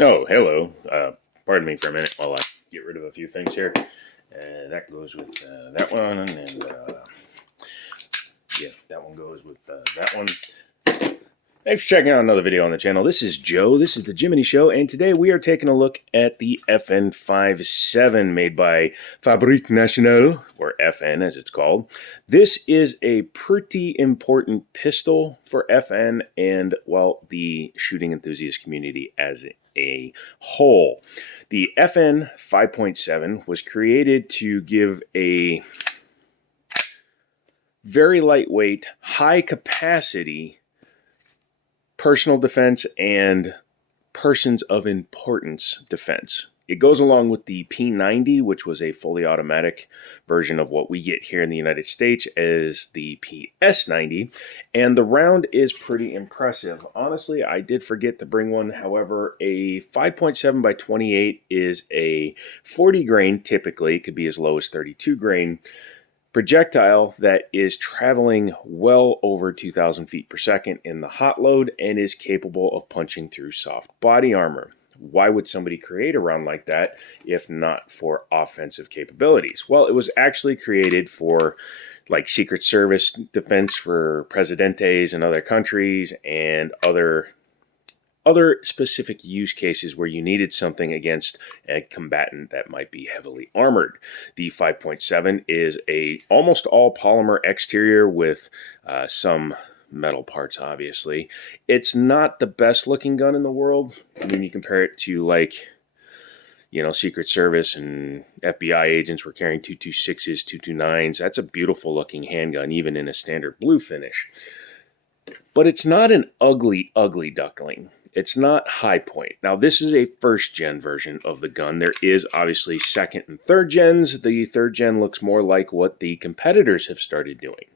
Oh, hello. Pardon me for a minute while I get rid of a few things here. That goes with that one, and yeah, that one goes with that one. Thanks for checking out another video on the channel. This is Joe. This is the Jiminy Show, and today we are taking a look at the FN57 made by Fabrique Nationale, or FN as it's called. This is a pretty important pistol for FN and, well, the shooting enthusiast community as a whole. The FN 5.7 was created to give a very lightweight, high capacity personal defense and persons of importance defense. It goes along with the P90, which was a fully automatic version of what we get here in the United States as the PS90, and the round is pretty impressive. Honestly, I did forget to bring one. However, a 5.7 by 28 is a 40 grain, typically, it could be as low as 32 grain, projectile that is traveling well over 2,000 feet per second in the hot load and is capable of punching through soft body armor. Why would somebody create a round like that if not for offensive capabilities? Well, it was actually created for like Secret Service defense for presidentes in other countries and other specific use cases where you needed something against a combatant that might be heavily armored. The 5.7 is a almost all polymer exterior with some metal parts, obviously. It's not the best looking gun in the world. I mean, you compare it to Secret Service and FBI agents were carrying 226s, 229s. That's a beautiful looking handgun, even in a standard blue finish. But it's not an ugly, ugly duckling. It's not High Point. Now, this is a first-gen version of the gun. There is obviously second and third gens. The third gen looks more like what the competitors have started doing.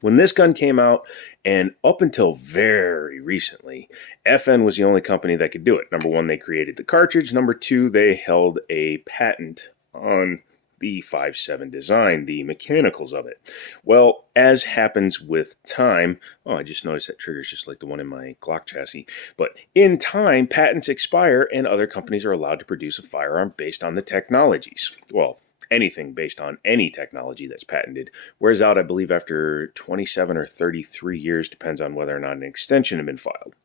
When this gun came out, and up until very recently, FN was the only company that could do it. Number one, they created the cartridge. Number two, they held a patent on the 5.7 design, the mechanicals of it. Well, as happens with time, I just noticed that trigger's just like the one in my Glock chassis, but in time, patents expire and other companies are allowed to produce a firearm based on the technologies. Well, anything based on any technology that's patented wears out, I believe, after 27 or 33 years, depends on whether or not an extension had been filed.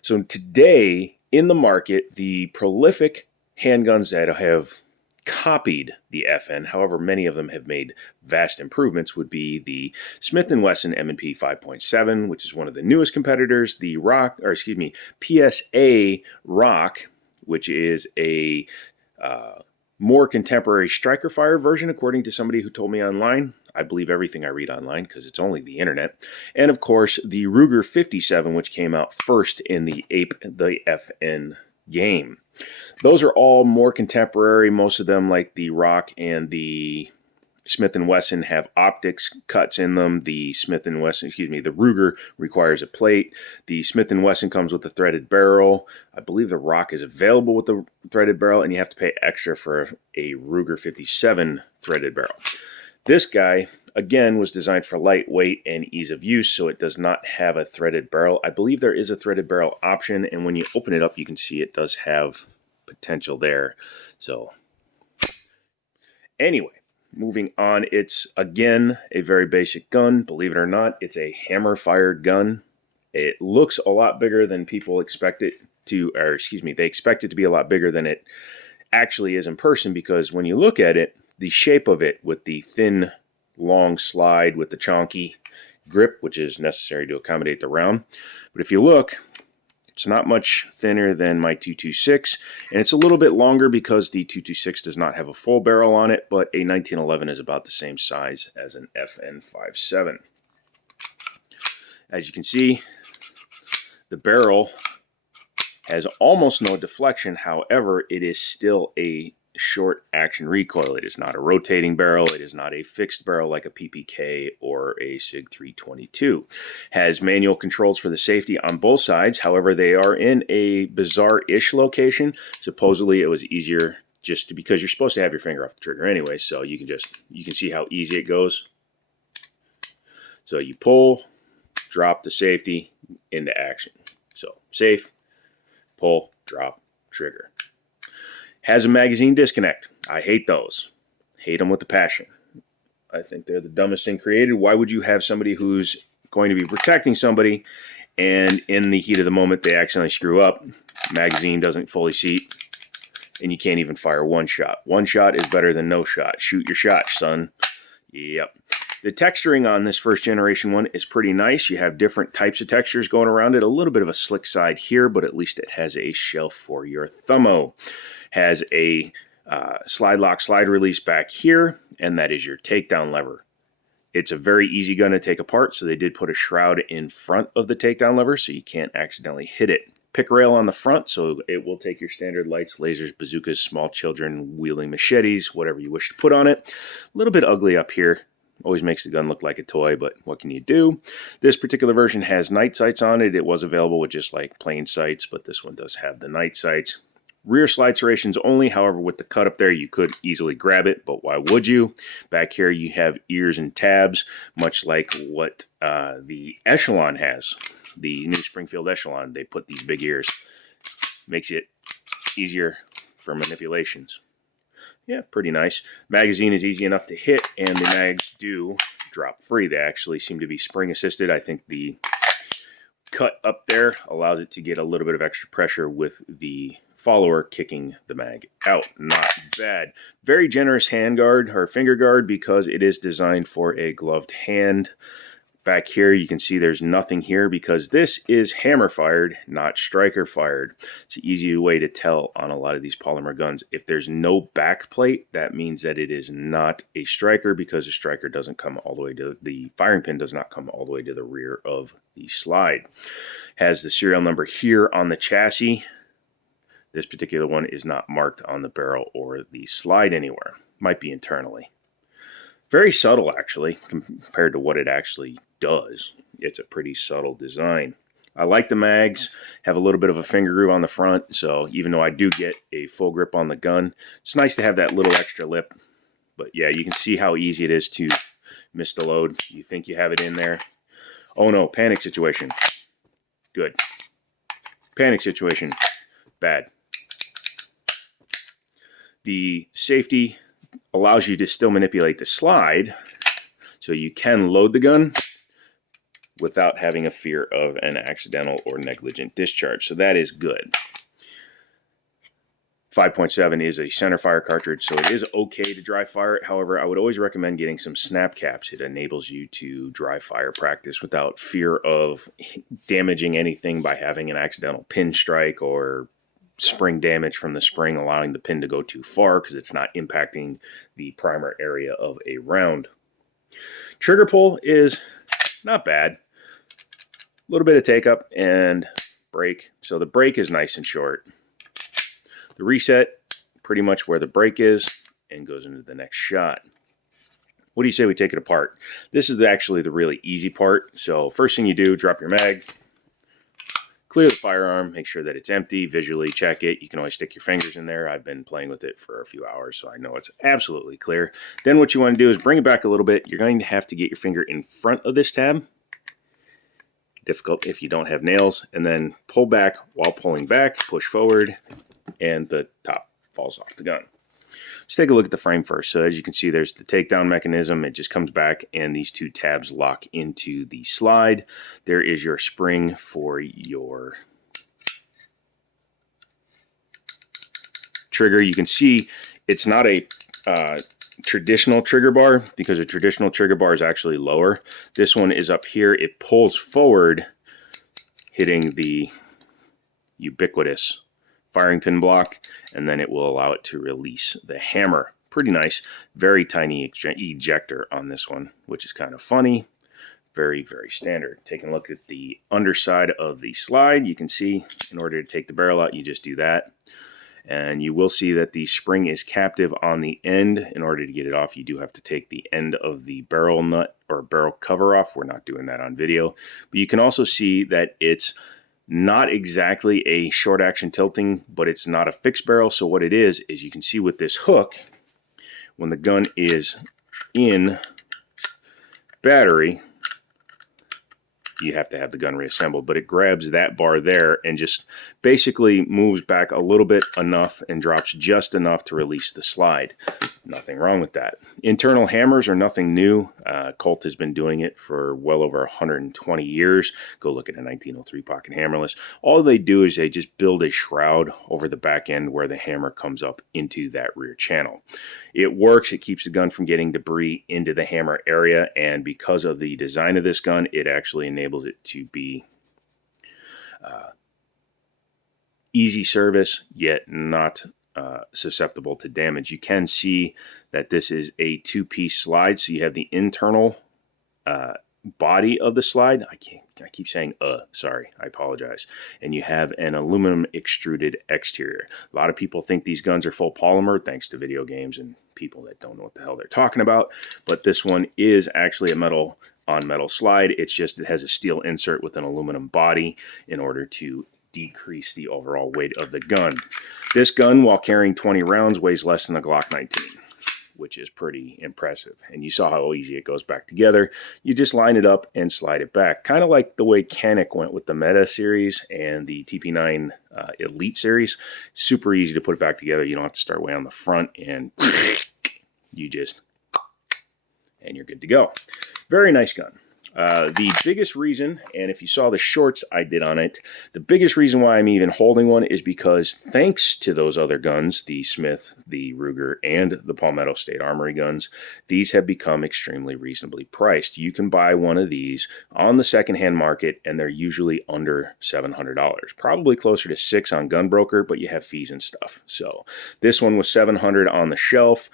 So today, in the market, the prolific handguns that have copied the FN, however many of them have made vast improvements, would be the Smith & Wesson M&P 5.7, which is one of the newest competitors, the PSA Rock, which is a more contemporary striker fire version, according to somebody who told me online. I believe everything I read online because it's only the internet. And of course, the Ruger 57, which came out first in the FN game. Those are all more contemporary. Most of them, like the Rock and the Smith & Wesson, have optics cuts in them. The Ruger requires a plate. The Smith & Wesson comes with a threaded barrel. I believe the Rock is available with the threaded barrel, and you have to pay extra for a Ruger 57 threaded barrel. This guy, again, was designed for lightweight and ease of use, so it does not have a threaded barrel. I believe there is a threaded barrel option, and when you open it up, you can see it does have potential there. So, anyway, moving on, it's, again, a very basic gun. Believe it or not, it's a hammer-fired gun. It looks a lot bigger than people expect it to, they expect it to be a lot bigger than it actually is in person, because when you look at it, the shape of it with the thin, long slide with the chonky grip, which is necessary to accommodate the round. But if you look, it's not much thinner than my 226, and it's a little bit longer because the 226 does not have a full barrel on it, but a 1911 is about the same size as an FN57. As you can see, the barrel has almost no deflection. However, it is still a short action recoil. It is not a rotating barrel. It is not a fixed barrel like a PPK or a SIG 322. Has manual controls for the safety on both sides. However, they are in a bizarre-ish location. Supposedly, it was easier because you're supposed to have your finger off the trigger anyway, so you can see how easy it goes. So you pull, drop the safety into action. So safe, pull, drop, trigger. Has a magazine disconnect. I hate those. Hate them with a passion. I think they're the dumbest thing created. Why would you have somebody who's going to be protecting somebody and in the heat of the moment they accidentally screw up, magazine doesn't fully seat, and you can't even fire one shot. One shot is better than no shot. Shoot your shot, son. Yep. The texturing on this first generation one is pretty nice. You have different types of textures going around it. A little bit of a slick side here, but at least it has a shelf for your Thumbo. Has a slide lock, slide release back here, and that is your takedown lever. It's a very easy gun to take apart, so they did put a shroud in front of the takedown lever so you can't accidentally hit it. Pick rail on the front, so it will take your standard lights, lasers, bazookas, small children wielding machetes, whatever you wish to put on it. A little bit ugly up here. Always makes the gun look like a toy, but what can you do? This particular version has night sights on it. It was available with just like plain sights, but this one does have the night sights. Rear slide serrations only. However, with the cut up there, you could easily grab it, but why would you? Back here, you have ears and tabs, much like what the Echelon has. The new Springfield Echelon, they put these big ears. Makes it easier for manipulations. Yeah, pretty nice. Magazine is easy enough to hit, and the mags do drop free. They actually seem to be spring assisted. I think the cut up there allows it to get a little bit of extra pressure with the follower kicking the mag out. Not bad. Very generous hand guard or finger guard because it is designed for a gloved hand. Back here you can see there's nothing here because this is hammer fired, not striker fired. It's an easy way to tell on a lot of these polymer guns. If there's no back plate, that means that it is not a striker because the striker doesn't come all the way to the firing pin, does not come all the way to the rear of the slide. Has the serial number here on the chassis. This particular one is not marked on the barrel or the slide anywhere. Might be internally. Very subtle, actually, compared to what it actually does. It's a pretty subtle design. I like the mags, have a little bit of a finger groove on the front, so even though I do get a full grip on the gun, it's nice to have that little extra lip. But yeah, you can see how easy it is to miss the load. You think you have it in there. Oh no, panic situation. Good. Panic situation. Bad. The safety allows you to still manipulate the slide, so you can load the gun without having a fear of an accidental or negligent discharge. So that is good. 5.7 is a center fire cartridge, so it is okay to dry fire it. However, I would always recommend getting some snap caps. It enables you to dry fire practice without fear of damaging anything by having an accidental pin strike or spring damage from the spring, allowing the pin to go too far because it's not impacting the primer area of a round. Trigger pull is not bad. A little bit of take up and break. So the break is nice and short. The reset, pretty much where the break is, and goes into the next shot. What do you say we take it apart? This is actually the really easy part. So first thing you do, drop your mag, clear the firearm, make sure that it's empty, visually check it. You can always stick your fingers in there. I've been playing with it for a few hours, so I know it's absolutely clear. Then what you want to do is bring it back a little bit. You're going to have to get your finger in front of this tab. Difficult if you don't have nails. And then pull back. While pulling back, push forward, and the top falls off the gun. Let's take a look at the frame first. So as you can see, there's the takedown mechanism. It just comes back and these two tabs lock into the slide. There is your spring for your trigger. You can see it's not a traditional trigger bar because a traditional trigger bar is actually lower. This one is up here. It pulls forward, hitting the ubiquitous firing pin block, and then it will allow it to release the hammer. Pretty nice. Very tiny ejector on this one, which is kind of funny. Very, very standard. Taking a look at the underside of the slide, you can see in order to take the barrel out, you just do that. And you will see that the spring is captive on the end. In order to get it off, you do have to take the end of the barrel nut or barrel cover off. We're not doing that on video. But you can also see that it's not exactly a short action tilting, but it's not a fixed barrel. So what it is you can see with this hook, when the gun is in battery, you have to have the gun reassembled, but it grabs that bar there and just basically moves back a little bit enough and drops just enough to release the slide. Nothing wrong with that. Internal hammers are nothing new. Colt has been doing it for well over 120 years. Go look at a 1903 pocket hammerless. All they do is they just build a shroud over the back end where the hammer comes up into that rear channel. It works. It keeps the gun from getting debris into the hammer area, and because of the design of this gun, it actually enables it to be easy service, yet not susceptible to damage. You can see that this is a two-piece slide, so you have the internal body of the slide. I keep saying sorry, I apologize. And you have an aluminum extruded exterior. A lot of people think these guns are full polymer thanks to video games and people that don't know what the hell they're talking about, but this one is actually a metal on metal slide. It's just it has a steel insert with an aluminum body in order to decrease the overall weight of the gun. This gun, while carrying 20 rounds, weighs less than the Glock 19, which is pretty impressive. And you saw how easy it goes back together. You just line it up and slide it back. Kind of like the way Canik went with the Meta series and the TP9 Elite series. Super easy to put it back together. You don't have to start way on the front, and you just, and you're good to go. Very nice gun. The biggest reason, and if you saw the shorts I did on it, the biggest reason why I'm even holding one is because thanks to those other guns, the Smith, the Ruger, and the Palmetto State Armory guns, these have become extremely reasonably priced. You can buy one of these on the secondhand market, and they're usually under $700. Probably closer to $600 on Gunbroker, but you have fees and stuff. So this one was $700 on the shelf.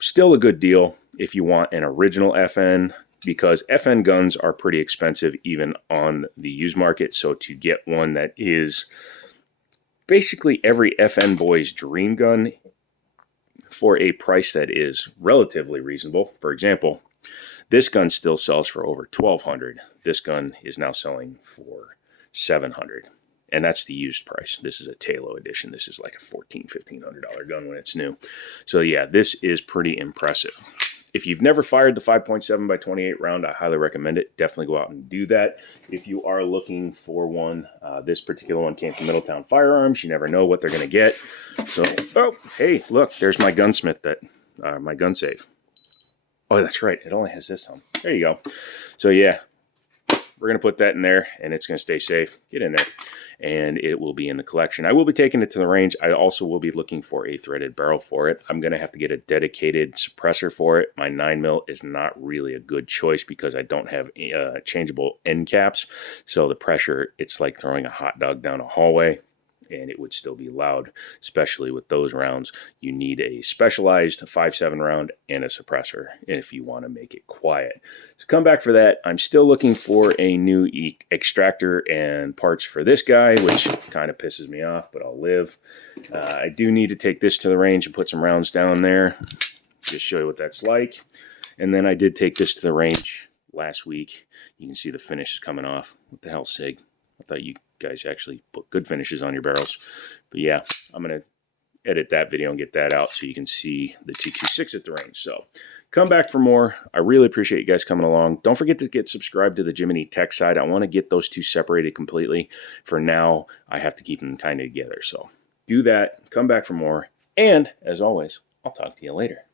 Still a good deal if you want an original FN, because FN guns are pretty expensive even on the used market. So to get one that is basically every FN boy's dream gun for a price that is relatively reasonable. For example, this gun still sells for over $1,200. This gun is now selling for $700. And that's the used price. This is a Talo edition. This is like a $1,500 gun when it's new. So yeah, this is pretty impressive. If you've never fired the 5.7 by 28 round, I highly recommend it. Definitely go out and do that. If you are looking for one, this particular one came from Middletown Firearms. You never know what they're going to get. So, oh, hey, look, there's my gunsmith, my gun safe. Oh, that's right. It only has this on. There you go. So yeah, we're going to put that in there, and it's going to stay safe. Get in there, and it will be in the collection. I will be taking it to the range. I also will be looking for a threaded barrel for it. I'm going to have to get a dedicated suppressor for it. My 9mm is not really a good choice because I don't have changeable end caps. So the pressure, it's like throwing a hot dog down a hallway, and it would still be loud, especially with those rounds. You need a specialized 5.7 round and a suppressor if you want to make it quiet. So come back for that. I'm still looking for a new extractor and parts for this guy, which kind of pisses me off, but I'll live. I do need to take this to the range and put some rounds down there. Just show you what that's like. And then I did take this to the range last week. You can see the finish is coming off. What the hell, Sig? I thought you guys actually put good finishes on your barrels. But yeah, I'm going to edit that video and get that out so you can see the 226 at the range. So come back for more. I really appreciate you guys coming along. Don't forget to get subscribed to the Jiminy Tech side. I want to get those two separated completely. For now, I have to keep them kind of together. So do that. Come back for more. And as always, I'll talk to you later.